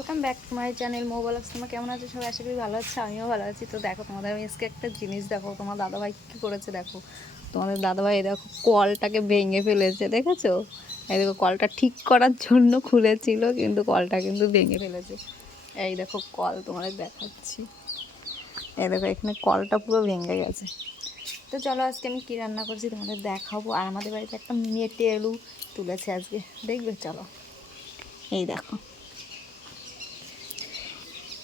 Welcome back to my channel Mo Vlogs. তোমরা কেমন আছো সবাই? আশা করি ভালো আছে, আমিও ভালো আছি। তো দেখো তোমাদের আমি আজকে একটা জিনিস দেখো, তোমার দাদাভাই কী করেছে দেখো। তোমাদের দাদাভাই দেখো কলটাকে ভেঙে ফেলেছে, দেখেছো? এই দেখো কলটা ঠিক করার জন্য খুলেছিল, কিন্তু কলটা কিন্তু ভেঙে ফেলেছে। এই দেখো কল তোমাদের দেখাচ্ছি, এই দেখো এখানে কলটা পুরো ভেঙে গেছে। তো চলো আজকে আমি কী রান্না করছি তোমাদের দেখাবো। আর আমাদের বাড়িতে একটা মেটে আলু তুলেছে আজকে, দেখবে? চলো এই দেখো,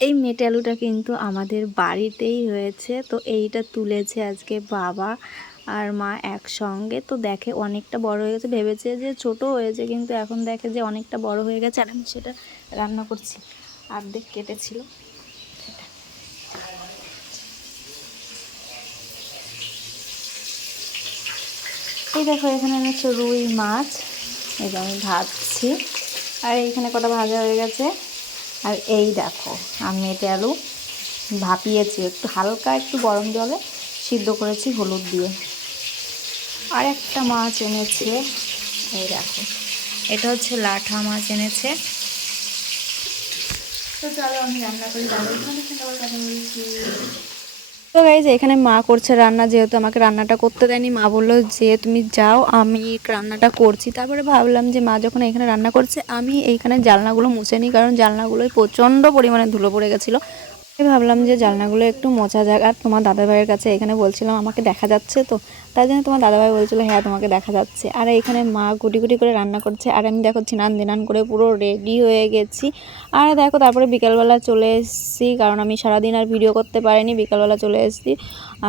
এই মেটে আলুটা কিন্তু আমাদের বাড়িতেই হয়েছে। তো এইটা তুলেছে আজকে বাবা আর মা একসঙ্গে। তো দেখে অনেকটা বড় হয়ে গেছে, ভেবেছে যে ছোট হয়েছে, কিন্তু এখন দেখে যে অনেকটা বড় হয়ে গেছে। আর আমি সেটা রান্না করছি, অর্ধেক কেটেছিল সেটা। এই দেখো এখানে হচ্ছে রুই মাছ, এই যে আমি ভাজছি, আর এইখানে কটা ভাজা হয়ে গেছে। আর এই দেখো আমি মেটে আলু ভাপিয়েছি, একটু হালকা একটু গরম জলে সিদ্ধ করেছি হলুদ দিয়ে। আর একটা মাছ এনেছে, এই দেখো এটা হচ্ছে লাঠা মাছ এনেছে। তো চলো আমি রান্না করি। তো গাইজ এখানে মা করছে রান্না, যেহেতু আমাকে রান্নাটা করতে দেয়নি, মা বললো যে তুমি যাও আমি রান্নাটা করছি। তারপরে ভাবলাম যে মা যখন এখানে রান্না করছে আমি এইখানে জানলাগুলো মুছে নিই, কারণ জানলাগুলোয় প্রচণ্ড পরিমাণে ধুলো পড়ে গেছিলো। ভাবলাম যে জানলাগুলো একটু মোছা যাক। আর তোমার দাদাভাইয়ের কাছে এখানে বলছিলাম আমাকে দেখা যাচ্ছে, তো তাই জন্য তোমার দাদাভাই বলছিল হ্যাঁ তোমাকে দেখা যাচ্ছে। আর এখানে মা গুটি গুটি করে রান্না করছে, আর আমি দেখো স্নান দিনান করে পুরো রেডি হয়ে গেছি। আর দেখো তারপরে বিকালবেলা চলে এসেছি, কারণ আমি সারাদিন আর ভিডিও করতে পারিনি। বিকালবেলা চলে এসেছি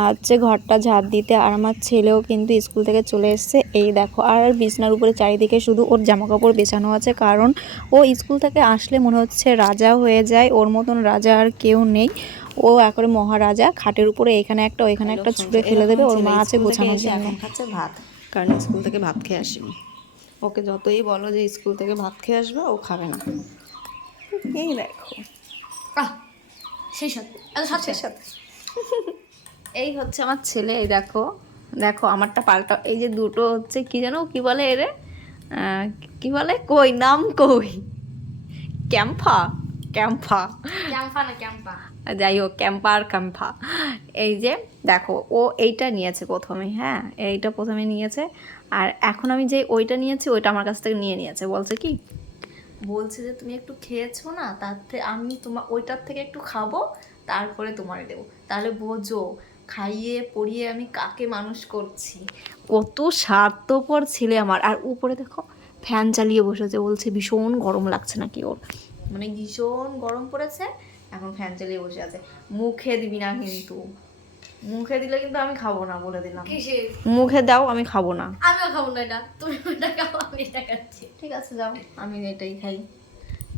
হচ্ছে ঘরটা ঝাড় দিতে। আর আমার ছেলেও কিন্তু স্কুল থেকে চলে এসছে, এই দেখো। আর বিছনার উপরে চারিদিকে শুধু ওর জামাকাপড় বেছানো আছে, কারণ ও স্কুল থেকে আসলে মনে হচ্ছে রাজা হয়ে যায়, ওর মতন রাজা আর কেউ নেই। ও একবারে মহারাজা, খাটের উপরে এখানে একটা ওইখানে একটা ছুঁড়ে ফেলে দেবে। ওর মা আছে গোছানোর জন্য। এখন খাচ্ছে ভাত, কারণ স্কুল থেকে ভাত খেয়ে আসেনি। ওকে যতই বলো যে স্কুল থেকে ভাত খেয়ে আসবে, ও খাবে না। এই দেখো সেই সাথে এই হচ্ছে আমার ছেলে। এই দেখো দেখো আমারটা পাল্টা, এই যে দুটো হচ্ছে কি জানো কি বলে এরে, কি বলে কই নাম কই, ক্যাম্পা ক্যাম্পা ক্যাম্পা না ক্যাম্পা, যাই হোক ক্যাম্পা আর ক্যাম্পা। এই যে দেখো ও এইটা নিয়েছে প্রথমে, হ্যাঁ এইটা প্রথমে নিয়েছে। আর এখন আমি যে ওইটা নিয়েছি ওইটা আমার কাছ থেকে নিয়ে নিয়েছে। বলছে কি, বলছে যে তুমি একটু খেয়েছো না, তার থেকে আমি তোমার ওইটার থেকে একটু খাবো, তারপরে তোমারে দেবো। তাহলে বোঝো খাইয়ে পড়িয়ে আমি কাকে মানুষ করছি। কত স্বার্থপর ছেলে আমার। আর উপরে দেখো ফ্যান চালিয়ে বসেছে, বলছে ভীষণ গরম লাগছে নাকি ওর, মানে ভীষণ গরম পড়েছে, এখন ফ্যান চালিয়ে বসে আছে। মুখে দিবি না কিন্তু, মুখে দিলে কিন্তু আমি খাবো না, বলে দিলাম। মুখে দাও, আমি খাবো না। আমিও খাবো না এটা, তুমি ওটা খাও, আমি এটা খাচ্ছি। ঠিক আছে যাও, আমি এটাই খাই।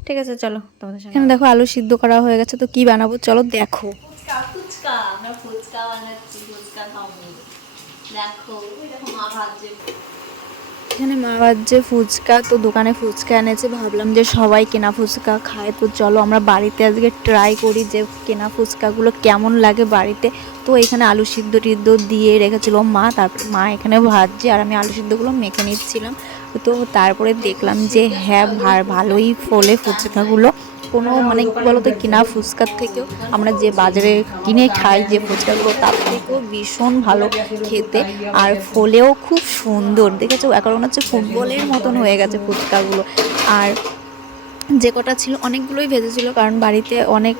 ঠিক আছে চলো তোমাদের সাথে। এখানে দেখো আলু সিদ্ধ করা হয়ে গেছে, তো কি বানাবো চলো দেখো। ফুচকা ফুচকা আমরা ফুচকা বানাচ্ছি, ফুচকা খাবো। দেখো ওই দেখো মা ভাজছে, এখানে মা ভাজছে ফুচকা। তো দোকানে ফুচকা এনেছে, ভাবলাম যে সবাই কেনা ফুচকা খায়, তো চলো আমরা বাড়িতে আজকে ট্রাই করি যে কেনা ফুচকাগুলো কেমন লাগে বাড়িতে। তো এখানে আলু সিদ্ধ টিদ্ধ দিয়ে রেখেছিল মা, তারপরে মা এখানে ভাজছে আর আমি আলু সিদ্ধগুলো মেখে নিচ্ছিলাম। তো তারপরে দেখলাম যে হ্যাঁ ভালোই ফোলে ফুচকাগুলো। কোনো মানে কী বলতো, কেনা ফুচকার থেকেও আমরা যে বাজারে কিনে খাই যে ফুচকাগুলো, তার থেকেও ভীষণ ভালো খেতে। আর ফলেও খুব সুন্দর, দেখেছো এখন হচ্ছে ফুটবলের মতন হয়ে গেছে ফুচকাগুলো। আর যে কটা ছিল অনেকগুলোই ভেজেছিল, কারণ বাড়িতে অনেক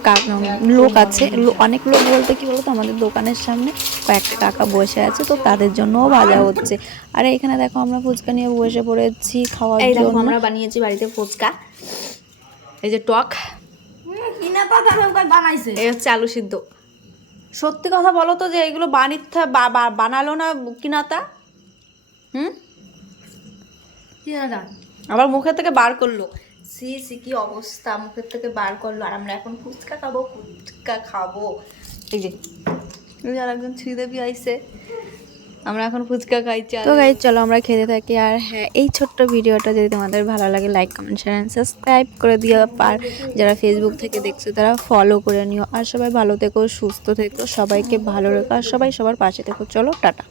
লোক আছে। অনেক লোক বলতে কি বলতো, আমাদের দোকানের সামনে কয়েকটা কাকা বসে আছে, তো তাদের জন্যও ভাজা হচ্ছে। আর এখানে দেখো আমরা ফুচকা নিয়ে বসে পড়েছি খাওয়ার জন্য। আমরা বানিয়েছি বাড়িতে ফুচকা। এই যে টক কিনা তো বানাইছে, এই হচ্ছে আলু সিদ্ধ। সত্যি কথা বলো তো যে এগুলো বানালো না কিনাতা? কিনাটা আবার মুখের থেকে বার করলো, সি সি কি অবস্থা, মুখের থেকে বার করলো। আর আমরা এখন ফুচকা খাবো, ফুচকা খাবো। এই যে আর একজন শ্রীদেবী আইছে, আমরা এখন ফুচকা খাইছি। তো গাইজ চলো আমরা খেতে থাকি। আর হ্যাঁ, এই ছোট্ট ভিডিওটা যদি তোমাদের ভালো লাগে like comment share and subscribe করে দিও। আর যারা ফেসবুক থেকে দেখছো তারা ফলো করে নিও। আর সবাই ভালো থেকো, সুস্থ থেকো, সবাইকে ভালো রেখো, আর সবাই সবার পাশে থেকো। চলো টাটা।